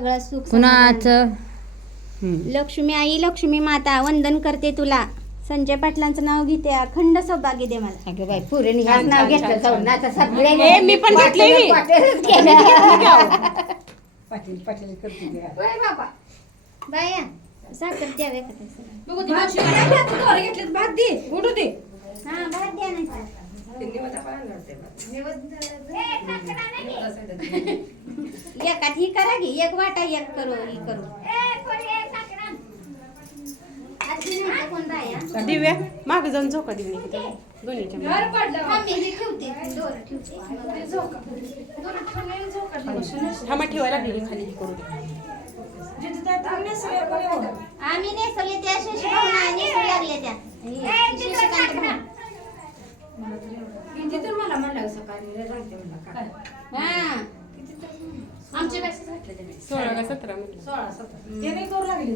तुला सुख समाधान. कुणाचं लक्ष्मी आई लक्ष्मी माता वंदन करते तुला संजय पाटलांचं नाव घेते अखंड सौभाग्य दे मला अगं बाई पुरीने ह्याच छान, नाव घेतलं जाऊन छान. आता सगळे ए, मी पण घेतलंय मी. वाटेलच केलं. पाटील पाटील करते ते. होय बाबा बाया साखर द्यावे का ते सगळं? बघू ती मावशी काय घ्या, तू दोरे घेतलेत, भात दे उडू दे हा भात द्या नाही तर. एकात ही करा की एक वाटा एक करू ही करू. दिव्या मागे जाऊन झोका दिव्या. दोन्हीच्या थांबा ठेवायला लागली खाली हे करू दे. आम्ही नेसवले त्या नेसू लागले त्या. हे, शशिकांत भाऊ. मला म्हणलं सकाळी राहते म्हणलं काय हा. आमच्या त्याने सोळा का सतरा म्हटलं सोळा सतरा. ते नाही करू लागली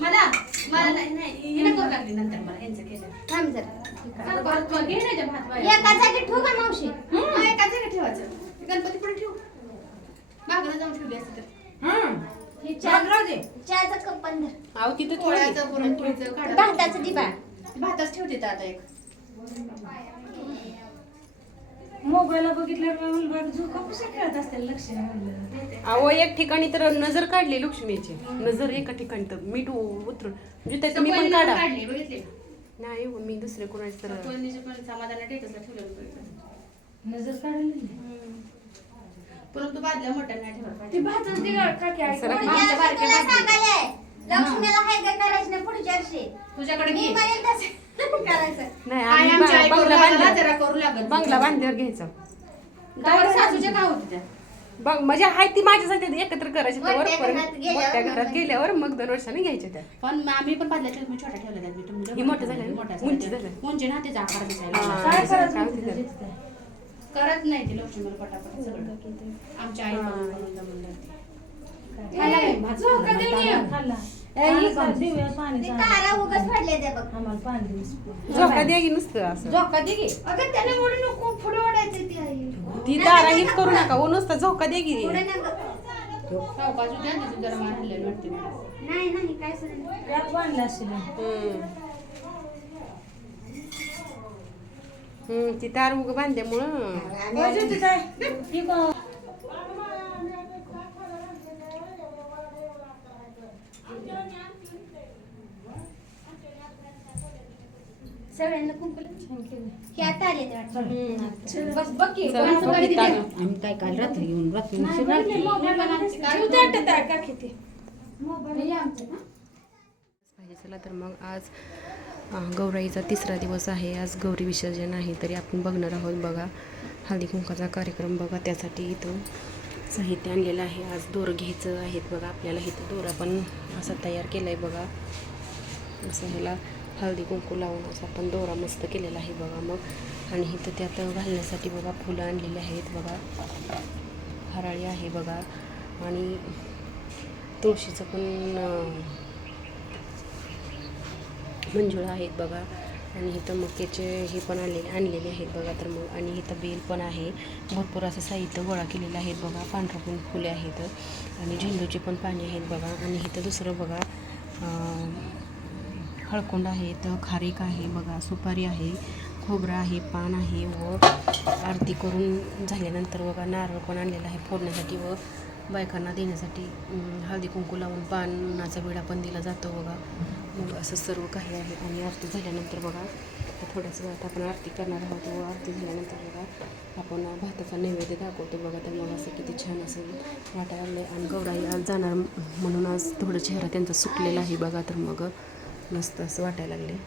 मला? मला नाही नाही. हिने करू लागली नंतर मला यांचं केलं. थांब जरा. परत मग घे ना त्या भात बाया. एका जागी ठेवू का मावशी? हं, एका जागी ठेवायचं. गणपती पण ठेवू. मागं जाऊन ठेवली असते तर. हे चहा चहाचा कप अहो तिथे पोळ्याचं पुरणपोळीचं काढा. भाताचं दिबा भातच ठेवते आता एक. मोबाईलला बघितल्यावर मी म्हणलं झोका कशा खेळत असतील लक्ष म्हणलं अहो एक ठिकाणी तर नजर काढली लक्ष्मीची. नजर एका ठिकाणी तर मीठ उ- उतरून म्हणजे त्याचं मी पण काढा. काढली बघितली नाही हो, मी दुसरे कोणाची तर पळणीचं पण समाधान टेटसला ठेवलेलं बघितलं नजर काढली परंतु बादल्या मोठ्या नाही ठेवत. ती काकी आमच्या बारक्या. सांगायलंय. लक्ष्मीला हाय काय करायचं नाही पुढच्या तुझ्याकडे मी घे म्हणेल तसं करायचं नाही आम्ही बा- बंगला लागला, बांधल्यावर जरा करू लागत बंगला बांधल्यावर घ्यायचा गावाला सासूच्या का होती त्या बघ म्हणजे हाय ती माझ्यासाठी एकत्र करायची त्यावर मोठ्या परत घरात गेल्यावर मोठ्या मग घरात नंतर. गेल्यावर मग दोन वर्षांनी घ्यायच्या त्या पण आम्ही पण ठेवत मी छोट्या ठेवल्या त्या मी तुम्ही ही मोठं झालं ना? मोठ्या उंची. झालं. उंची ना त्याचा आकार दिसायला हा. लागला. काय करायचं काय म्हणते होतं त्याच्यात काय? करत नाही ती लक्ष्मीला पटापट सगळं आमच्या आई हा. खाल्ला. पाणी ती. तारा उगाच पडले ते बघ. आम्हाला पाणी दिवस झोका द्या की नुसतं असं. झोका दे की. अगं त्याला ओढू नको. पुढे ओढायचं ती आई. ती दारा हीच करू नका. ओ नुसतं झोका द्या की. पुढे नका सावकाश होत्या ना, तिची जरा मार हल्लेली वाटते. मला. नाही नाही काय सर यात बांधला असेल. हम्म. हम्म, ती तार उग बांधल्यामुळं. हे आता आले वाटतं. बस बघ की, चला, कोणाचं कधी बघ, दिलं? आम्ही काय काल रात्री येऊन रात्री नाही, उशिरा बघितलं, मोबाईलला आमची काय ठेवते वाटतं आहे, काकी ते. हे आमचं ना? पाहिजे चला तर मग आज अं, गौराईचा तिसरा दिवस आहे. आज गौरी विसर्जन आहे. तरी आपण बघणार आहोत बघा. हळदी कुंकाचा कार्यक्रम बघा. त्यासाठी इथं साहित्य आणलेलं आहे. आज दोर घ्यायचं आहेत बघा. आपल्याला इथं दोरा पण असा तयार केला आहे बघा. असं ह्याला हळदी कुंकू लावून असं आपण दोरा मस्त केलेला आहे बघा मग. आणि इथं त्यात घालण्यासाठी बघा फुलं आणलेली आहेत बघा. हराळी आहे बघा. आणि तुळशीचं पण मंजुळं मंजुळा आहेत बघा. आणि इथं मक्याचे हे पण आणलेले आणलेले आहेत बघा तर मग. आणि इथं बेल पण आहे. भरपूर असं साहित्य गोळा केलेलं आहे बघा. पांढरं पण फुले आहेत. आणि झेंडूची पण पाणी आहेत बघा. आणि इथं दुसरं बघा हळकुंड आहे तर खारीक आहे बघा सुपारी आहे खोबरं आहे पान आहे व आरती करून झाल्यानंतर बघा नारळ पण आणलेला आहे फोडण्यासाठी व बायकांना देण्यासाठी. हळदी कुंकू लावून पानाचा विडा पण दिला जातो बघा. मग असं सर्व काही आहे आणि आरती झाल्यानंतर बघा आता थोड्याच वेळात आपण आरती करणार आहोत व आरती झाल्यानंतर बघा आपण भाताचा नैवेद्य दाखवतो बघा. तर मग असं किती छान असं वाटायला आणि गौराई आज जाणार म्हणून आज थोडं चेहरा त्यांचा सुकलेला आहे बघा तर मग मस्त असं वाटायला लागले